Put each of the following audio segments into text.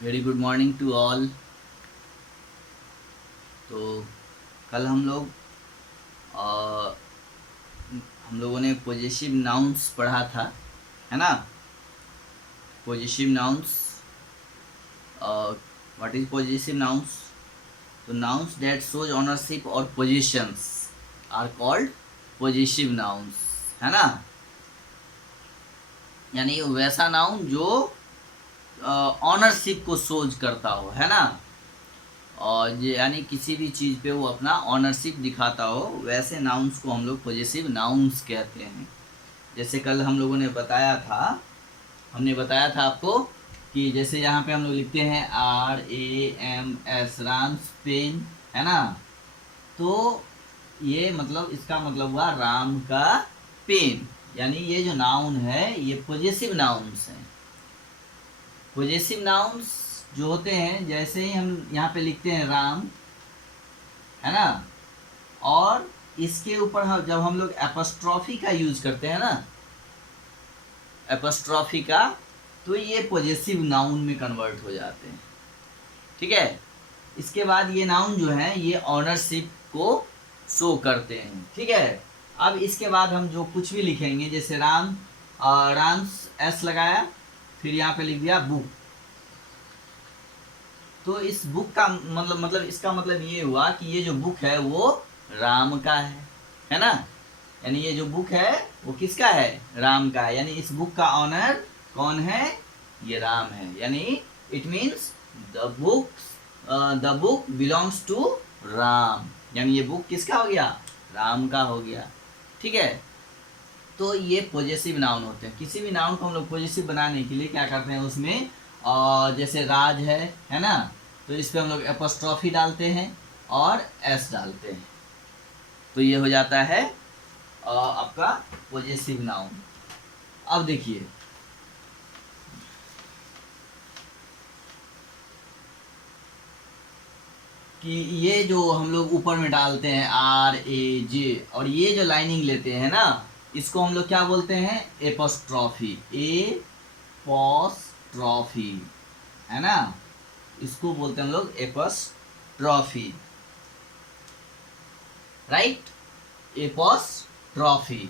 Very good morning to all. तो कल हम लोगों ने पोजेसिव नाउन्स पढ़ा था, है ना। Possessive nouns, what is possessive nouns? तो नाउन्स दैट शोज ऑनरशिप और positions are called possessive nouns, है ना। यानी वैसा नाउन जो ऑनरशिप को शोज करता हो, है ना। और यानी किसी भी चीज़ पे वो अपना ऑनरशिप दिखाता हो, वैसे नाउन्स को हम लोग पॉजेसिव नाउन्स कहते हैं। जैसे कल हम लोगों ने हमने बताया था आपको कि जैसे यहाँ पे हम लोग लिखते हैं RAMS, राम्स पेन, है ना। तो ये मतलब इसका मतलब हुआ राम का पेन। यानी ये जो नाउन है ये पॉजेसिव नाउन्स हैं। पॉजेसिव नाउन्स जो होते हैं, जैसे ही हम यहाँ पे लिखते हैं राम, है ना, और इसके ऊपर जब हम लोग एपोस्ट्रॉफी का यूज करते हैं ना, एपोस्ट्रॉफी का, तो ये पॉजेसिव नाउन में कन्वर्ट हो जाते हैं। ठीक है। इसके बाद ये नाउन जो है ये ऑनरशिप को शो करते हैं। ठीक है। अब इसके बाद हम जो कुछ भी लिखेंगे, जैसे राम्स एस लगाया, फिर यहाँ पे लिख दिया बुक, तो इस बुक का मतलब इसका मतलब ये हुआ कि ये जो बुक है वो राम का है ना। यानी ये जो बुक है वो किसका है? राम का है। यानी इस बुक का ऑनर कौन है? ये राम है। यानी it means the book belongs to Ram. यानी ये बुक किसका हो गया? राम का हो गया। ठीक है। तो ये पॉजेसिव नाउन होते हैं। किसी भी नाउन को हम लोग पॉजेसिव बनाने के लिए क्या करते हैं, उसमें जैसे राज है ना, तो इस पे हम लोग एपोस्ट्रॉफी डालते हैं और एस डालते हैं, तो ये हो जाता है आपका पॉजेसिव नाउन। अब देखिए कि ये जो हम लोग ऊपर में डालते हैं RAJ, और ये जो लाइनिंग लेते हैं ना, इसको हम लोग क्या बोलते हैं? एपोस्ट्रॉफी। एपोस्ट्रॉफी, है ना। इसको बोलते हैं हम लोग एपोस्ट्रॉफी, राइट। एपोस्ट्रॉफी।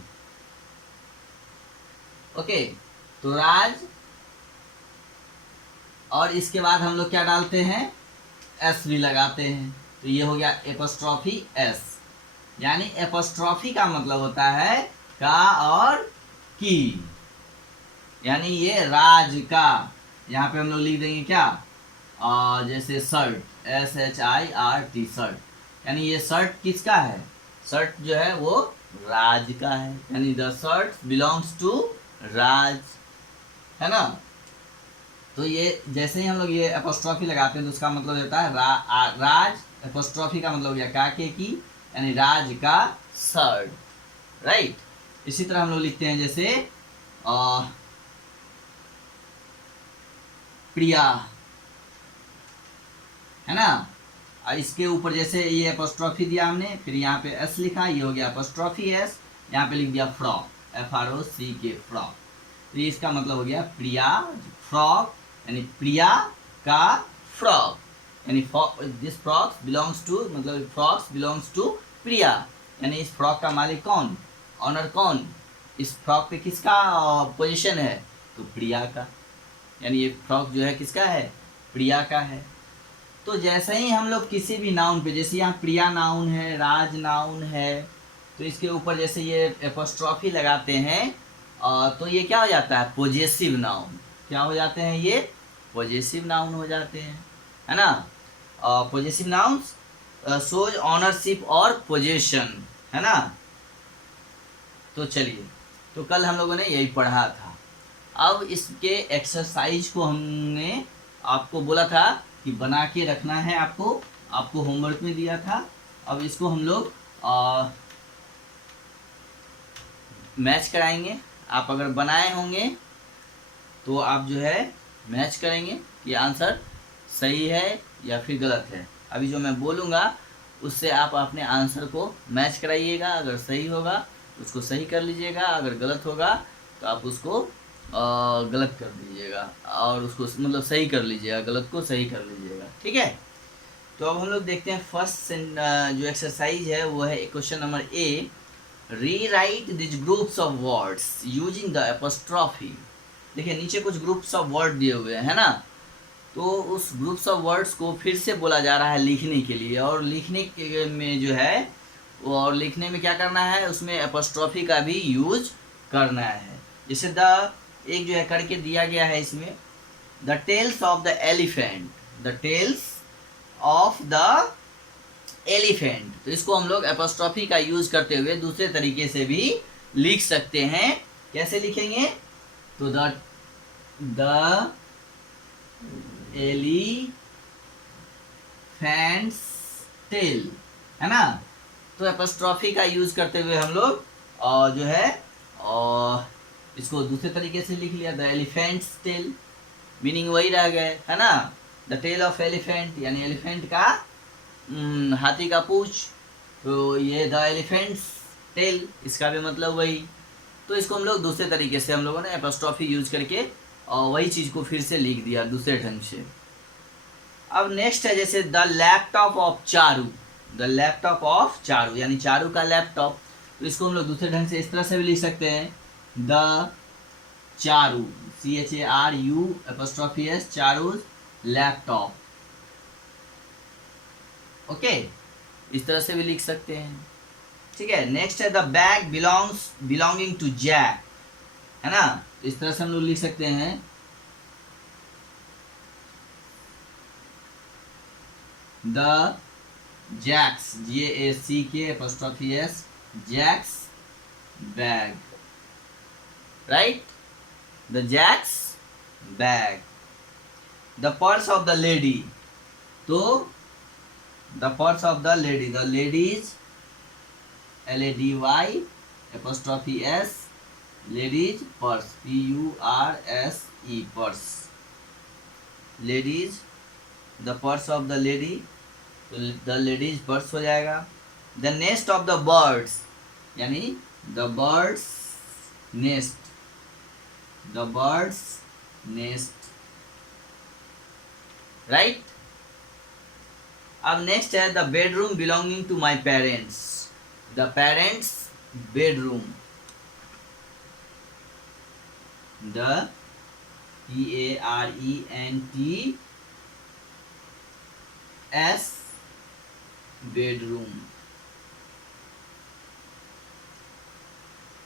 ओके। तो राज, और इसके बाद हम लोग क्या डालते हैं? एस भी लगाते हैं, तो ये हो गया एपोस्ट्रॉफी एस। यानी एपोस्ट्रॉफी का मतलब होता है का और की। यानी ये राज का, यहाँ पे हम लोग लिख देंगे क्या? जैसे शर्ट, SHIRT, शर्ट। यानी ये शर्ट किसका है? शर्ट जो है वो राज का है। यानी द शर्ट बिलोंग्स टू राज, है ना। तो ये जैसे ही हम लोग ये एपोस्ट्रॉफी लगाते हैं तो उसका मतलब होता है राज। एपोस्ट्रॉफी का मतलब हो गया का के की, यानी राज का शर्ट, राइट। इसी तरह हम लोग लिखते हैं जैसे प्रिया, है ना। इसके ऊपर जैसे ये एपोस्ट्रॉफी दिया हमने, फिर यहाँ पे एस लिखा, ये हो गया एपोस्ट्रॉफी एस। यहाँ पे लिख दिया फ्रॉक, FROCK, फ्रॉक। तो ये इसका मतलब हो गया प्रिया फ्रॉक, यानी प्रिया का फ्रॉक। यानी दिस फ्रॉक बिलोंग्स टू, मतलब फ्रॉक्स बिलोंग्स टू प्रिया। यानी इस फ्रॉक का मालिक कौन? ऑनर कौन? इस फ्रॉक पे किसका पोजीशन है? तो प्रिया का। यानी ये फ्रॉक जो है किसका है? प्रिया का है। तो जैसे ही हम लोग किसी भी नाउन पे, जैसे यहाँ प्रिया नाउन है, राज नाउन है, तो इसके ऊपर जैसे ये एपोस्ट्रॉफी लगाते हैं, तो ये क्या हो जाता है? Possessive noun. क्या हो जाते हैं? ये पॉजेसिव नाउन हो जाते हैं, है ना। पॉजेसिव नाउन्स शोज ऑनरशिप और पोजेशन, है ना। तो चलिए, तो कल हम लोगों ने यही पढ़ा था। अब इसके एक्सरसाइज को हमने आपको बोला था कि बना के रखना है, आपको होमवर्क में दिया था। अब इसको हम लोग मैच कराएंगे। आप अगर बनाए होंगे तो आप जो है मैच करेंगे कि आंसर सही है या फिर गलत है। अभी जो मैं बोलूँगा उससे आप अपने आंसर को मैच कराइएगा। अगर सही होगा उसको सही कर लीजिएगा, अगर गलत होगा तो आप उसको गलत कर दीजिएगा और उसको मतलब सही कर लीजिएगा, गलत को सही कर लीजिएगा, ठीक है। तो अब हम लोग देखते हैं फर्स्ट जो एक्सरसाइज है वो है question number A, rewrite this groups of words using the apostrophe. देखिए नीचे कुछ ग्रुप्स ऑफ वर्ड दिए हुए हैं ना, तो उस ग्रुप्स ऑफ वर्ड्स को फिर से बोला जा रहा है लिखने के लिए, और लिखने में जो है और लिखने में क्या करना है, उसमें एपोस्ट्रॉफी का भी यूज करना है। जैसे द एक जो है करके दिया गया है इसमें, the tails of the elephant, the tails of the elephant, तो इसको हम लोग एपोस्ट्रॉफी का यूज करते हुए दूसरे तरीके से भी लिख सकते हैं। कैसे लिखेंगे, तो द एलिफेंट्स टेल, है ना। तो एपोस्ट्रॉफी का यूज करते हुए हम लोग जो है इसको दूसरे तरीके से लिख लिया, द एलिफेंट्स टेल, मीनिंग वही रह गए, है ना। द टेल ऑफ एलिफेंट यानी एलिफेंट का हाथी का पूंछ, तो ये द एलिफेंट्स टेल, इसका भी मतलब वही। तो इसको हम लोग दूसरे तरीके से हम लोगों ने एपोस्ट्रॉफी यूज करके वही चीज़ को फिर से लिख दिया दूसरे ढंग से। अब नेक्स्ट है जैसे the laptop off Charu, the laptop off Charu यानी चारू का लैपटॉप, तो इसको हम लोग दूसरे ढंग से इस तरह से भी लिख सकते हैं, the Charu CHARU apostrophe S Charu laptop, okay, इस तरह से भी लिख सकते हैं, ठीक है। नेक्स्ट है the bag belonging to Jack, है ना, इस तरह से हम लोग लिख सकते हैं, the Jack's JACK apostrophe S Jack's bag, right, the Jack's bag. The purse of the lady, तो the purse of the lady, the lady's LADY apostrophe S lady's purse PURSE purse, lady's, the purse of the lady, तो the lady's purse हो जाएगा। The nest of the birds यानी the birds' nest, the birds' nest, right. अब next है the bedroom belonging to my parents, the parents bedroom, the PARENTS bedroom.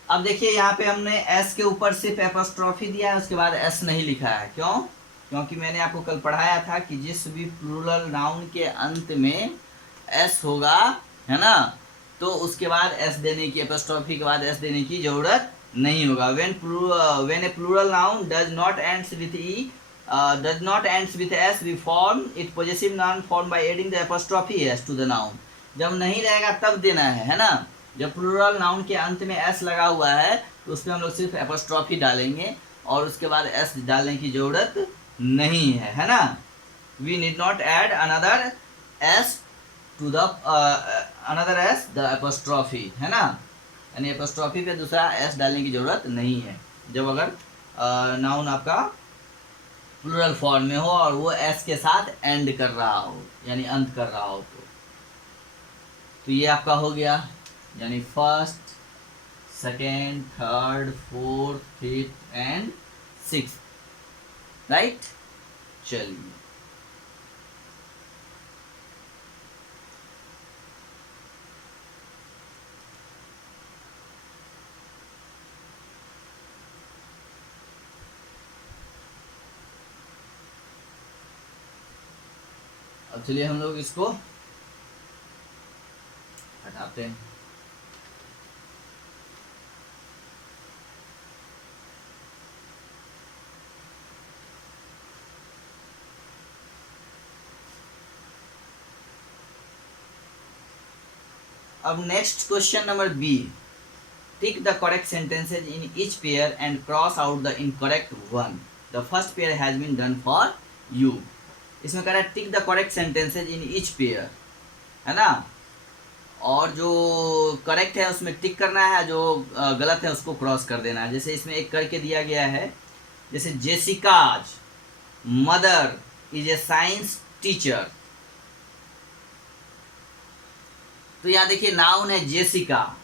अब देखिए यहाँ पे हमने S के ऊपर सिर्फ एपोस्ट्रॉफी दिया है, उसके बाद S नहीं लिखा है, क्यों, क्योंकि मैंने आपको कल पढ़ाया था कि जिस भी प्लूरल नाउन के अंत में S होगा, है ना, तो उसके बाद S देने की, एपोस्ट्रॉफी के बाद S देने की जरूरत नहीं होगा। when a plural noun does not ends with S, we form it possessive noun formed by adding the apostrophe S to the noun। जब नहीं रहेगा तब देना है ना, जब प्लूरल नाउन के अंत में S लगा हुआ है तो उसमें हम लोग सिर्फ एपोस्ट्रॉफी डालेंगे और उसके बाद S डालने की जरूरत नहीं है ना। we need not add another S to the another S the apostrophe, है ना, यानी एपोस्ट्रॉफी पे दूसरा S डालने की जरूरत नहीं है जब अगर नाउन आपका प्लूरल फॉर्म में हो और वो S के साथ एंड कर रहा हो यानी अंत कर रहा हो। तो ये आपका हो गया, यानी first, second, third, fourth, fifth and sixth, right. चलिए अब चलिए हम लोग इसको हटाते हैं। अब next question number B, tick the correct sentences in each pair and cross out the incorrect one, the first pair has been done for you. इसमें कह रहा है tick the correct sentences in each pair, है ना, और जो correct है उसमें टिक करना है, जो गलत है उसको क्रॉस कर देना है। जैसे इसमें एक करके दिया गया है जैसे Jessica's mother is a science teacher. तो यहाँ देखिए नाउन है जेसिका।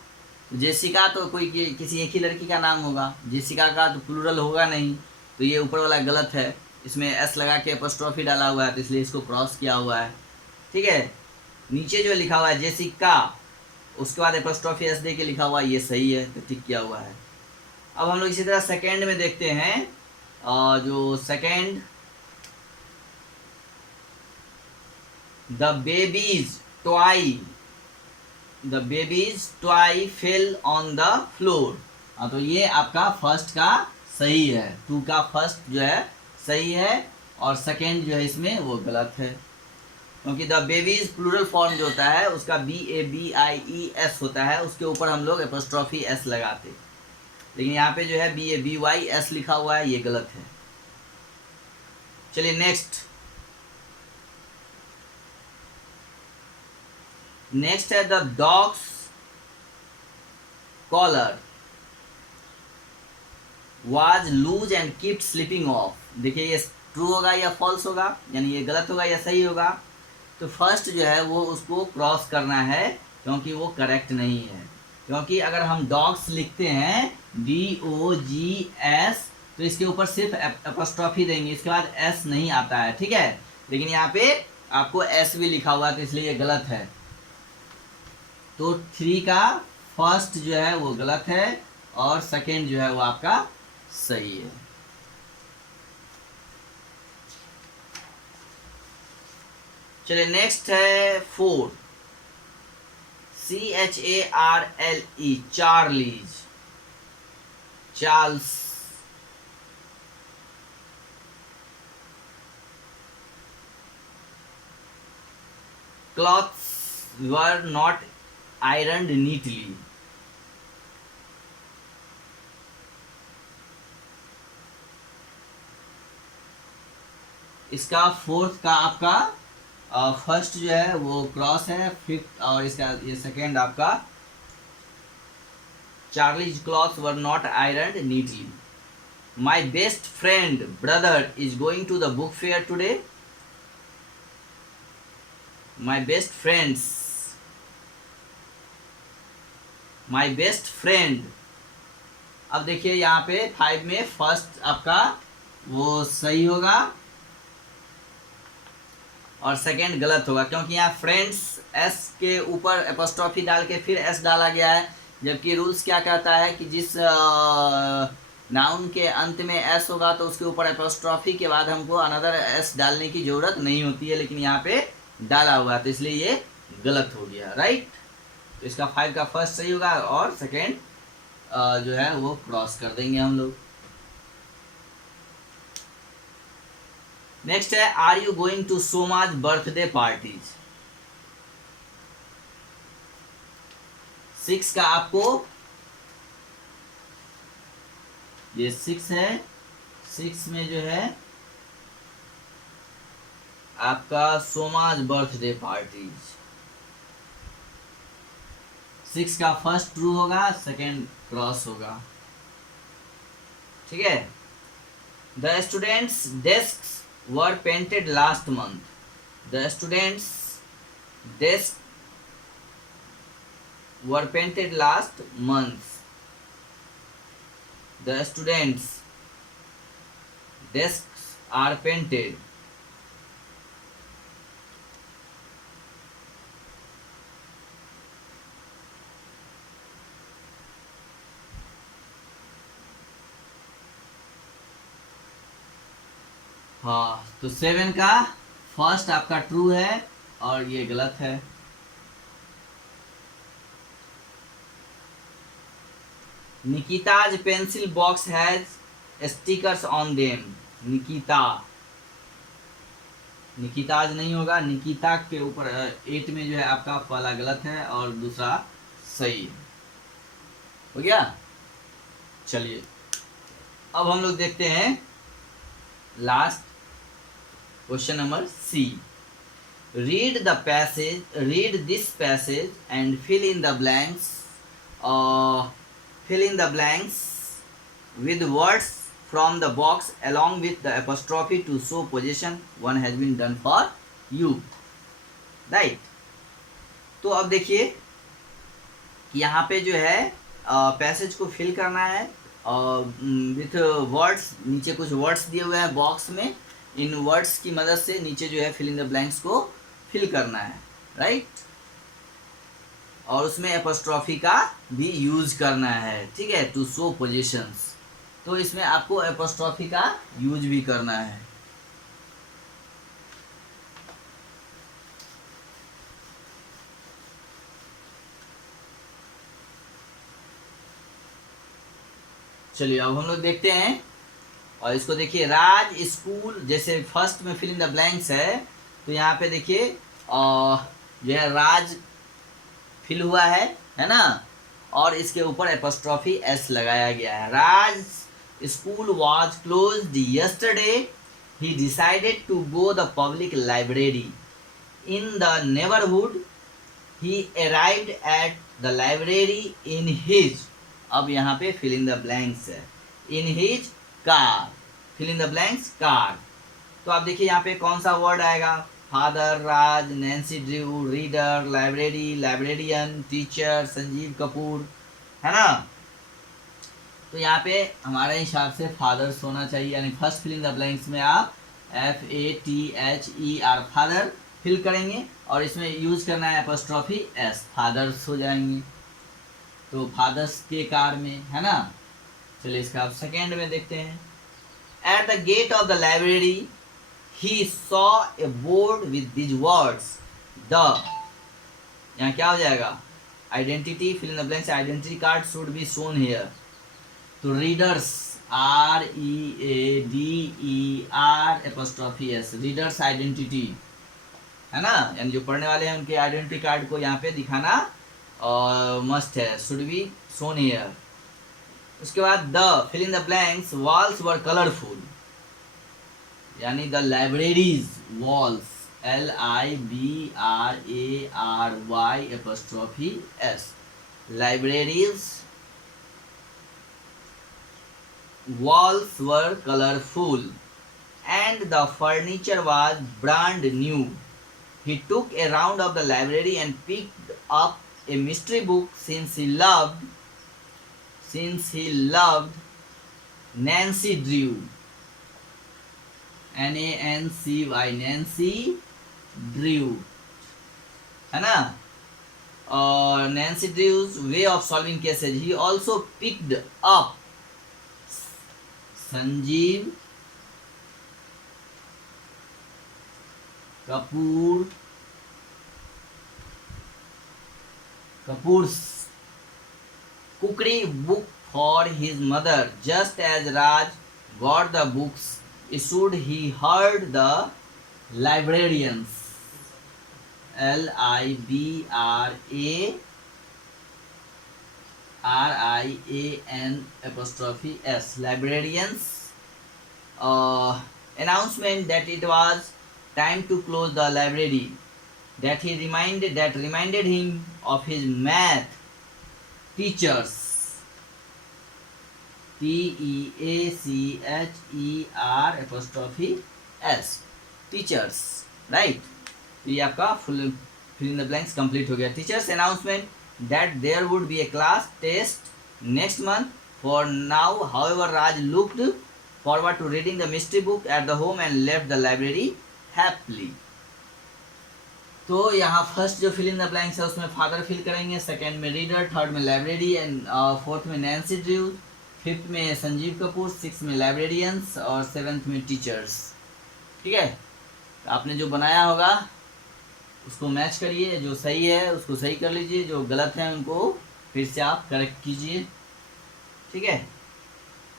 जेसिका तो कोई किसी एक ही लड़की का नाम होगा, जेसिका का तो प्लूरल होगा नहीं, तो ये ऊपर वाला गलत है, इसमें एस लगा के एपोस्ट्रोफी डाला हुआ है तो इसलिए इसको क्रॉस किया हुआ है। ठीक है, नीचे जो लिखा हुआ है जेसिका, उसके बाद एपोस्ट्रोफी एस दे के लिखा हुआ है, ये सही है तो टिक किया हुआ है। अब हम लोग इसी तरह सेकेंड में देखते हैं, जो second, the babies toy fell on the floor. तो ये आपका फर्स्ट का सही है, 2 का फर्स्ट जो है सही है और सेकेंड जो है इसमें वो गलत है, क्योंकि द बेबीज प्लूरल फॉर्म जो होता है उसका BABIES होता है, उसके ऊपर हम लोग एपोस्ट्रोफी एस लगाते, लेकिन यहाँ पे जो है BABYS लिखा हुआ है, ये गलत है। चलिए नेक्स्ट है the dog's collar was loose and kept slipping off. देखिए ये ट्रू होगा या फॉल्स होगा, यानी ये गलत होगा या सही होगा। तो फर्स्ट जो है वो उसको क्रॉस करना है, क्योंकि वो करेक्ट नहीं है, क्योंकि अगर हम डॉग्स लिखते हैं DOGS तो इसके ऊपर सिर्फ एपोस्ट्रोफी देंगे, इसके बाद एस नहीं आता है। ठीक है, लेकिन यहाँ पे आपको एस भी लिखा हुआ है तो इसलिए ये गलत है। तो 3 का फर्स्ट जो है वो गलत है और सेकेंड जो है वो आपका सही है। चलिए नेक्स्ट है 4, CHARLE Charlie's, Charles. Clothes were not ironed neatly. इसका फोर्थ का आपका फर्स्ट जो है वो क्रॉस है, फिफ्थ और इसका ये सेकेंड आपका Charlie's clothes were not ironed neatly. My best friend brother is going to the book fair today. My best friend. अब देखिए यहाँ पे 5 में फर्स्ट आपका वो सही होगा और सेकेंड गलत होगा, क्योंकि यहाँ फ्रेंड्स एस के ऊपर एपोस्ट्रोफी डाल के फिर एस डाला गया है, जबकि रूल्स क्या कहता है कि जिस नाउन के अंत में एस होगा तो उसके ऊपर एपोस्ट्रोफी के बाद हमको अनदर एस डालने की ज़रूरत नहीं होती है, लेकिन यहाँ पे डाला हुआ है तो इसलिए ये गलत हो गया। राइट, तो इसका 5 का फर्स्ट सही होगा और सेकेंड जो है वो क्रॉस कर देंगे हम लोग। नेक्स्ट है are you going to Soma's birthday parties. 6 का आपको ये 6 है, 6 में जो है आपका सोमाज बर्थडे पार्टीज। 6 का फर्स्ट ट्रू होगा, सेकेंड क्रॉस होगा। ठीक है, the students desk were painted last month. The students' desks were painted last month. The students' desks are painted. हाँ, तो 7 का फर्स्ट आपका ट्रू है और ये गलत है। Nikita's pencil box has stickers on them. Nikita's नहीं होगा, निकिता के ऊपर 8 में जो है आपका पहला गलत है और दूसरा सही हो गया। चलिए अब हम लोग देखते हैं last question number C। Read this passage and fill in the blanks with words from the box along with the apostrophe to show possession one has been done for you, right? तो अब देखिए यहाँ पे जो है passage को fill करना है विथ वर्ड्स। नीचे कुछ वर्ड्स दिए हुए हैं बॉक्स में, इन वर्ड्स की मदद से नीचे जो है फिल इन द ब्लैंक्स को फिल करना है, राइट? और उसमें एपोस्ट्रॉफी का भी यूज करना है, ठीक है, टू शो पोजीशंस। तो इसमें आपको एपोस्ट्रॉफी का यूज भी करना है। चलिए अब हम लोग देखते हैं, और इसको देखिए राज स्कूल, जैसे फर्स्ट में फिल इन द ब्लैंक्स है तो यहाँ पे देखिए जो है राज फिल हुआ है ना, और इसके ऊपर एपोस्ट्रॉफी एस लगाया गया है। Raj school was closed yesterday, he decided to go the public library in the neighbourhood, he arrived at the library in his, अब यहाँ पे फिल इन द ब्लैंक्स है, in his car, fill in the blanks car. तो आप देखिए यहाँ पे कौन सा वर्ड आएगा, father, Raj, Nancy Drew, reader, library, librarian, teacher, Sanjeev Kapoor, है ना। तो यहाँ पे हमारे हिसाब से फादर्स होना चाहिए, यानी first fill in the blanks में आप FATHER फादर फिल करेंगे और इसमें यूज करना है एपोस्ट्रॉफी एस, फादर्स हो जाएंगे। तो फादर्स के कार में, है ना। चलिए इसका आप सेकेंड में देखते हैं। At the gate of the library he saw a board with this words the, यहाँ क्या हो जाएगा, identity, fill in the blanks, identity card should be shown here. तो reader's READER apostrophe S, reader's identity, है ना, यानी जो पढ़ने वाले हैं उनके आइडेंटिटी कार्ड को यहाँ पे दिखाना और मस्ट है, शुड बी शोन हियर। उसके बाद the fill in the blanks, walls were colourful, यानी the library's walls, LIBRARY apostrophe S, library's walls were colorful and the furniture was brand new. He took a round of the library and picked up a mystery book since he loved Nancy Drew, NANCY, Nancy Drew, है ना, और Nancy Drew's way of solving cases. He also picked up Sanjeev कपूर's cookery book for his mother. Just as Raj got the books issued, he heard the librarians, LIBRARIAN apostrophe S, librarians announcement that it was time to close the library, that reminded him of his math teachers, TEACHER apostrophe S, teachers, right? ये आपका fill in the blanks complete हो गया। Teachers announcement that there would be a class test next month. For now, however, Raj looked forward to reading the mystery book at the home and left the library happily. तो यहाँ first जो fill in the blanks है उसमें father fill करेंगे, second में reader, third में library and fourth में Nancy Drew, fifth में संजीव कपूर, सिक्स में लाइब्रेरियंस और सेवेंथ में टीचर्स। ठीक है, आपने जो बनाया होगा उसको मैच करिए, जो सही है उसको सही कर लीजिए, जो गलत है उनको फिर से आप करेक्ट कीजिए। ठीक है,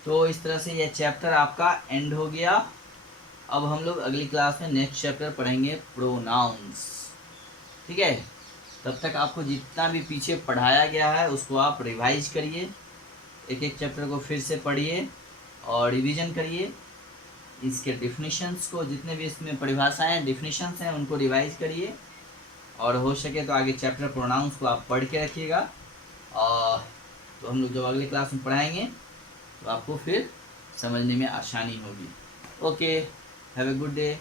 तो इस तरह से यह चैप्टर आपका एंड हो गया। अब हम लोग अगली क्लास में नेक्स्ट चैप्टर पढ़ेंगे प्रोनाउंस। ठीक है, तब तक आपको जितना भी पीछे पढ़ाया गया है उसको आप रिवाइज करिए, एक एक चैप्टर को फिर से पढ़िए और रिवीजन करिए। इसके डिफिनीशंस को, जितने भी इसमें परिभाषाएं डिफिनीशंस हैं उनको रिवाइज करिए, और हो सके तो आगे चैप्टर प्रोनाउंस को आप पढ़ के रखिएगा। और तो हम लोग जब अगली क्लास में पढ़ाएंगे तो आपको फिर समझने में आसानी होगी। Okay, have a good day.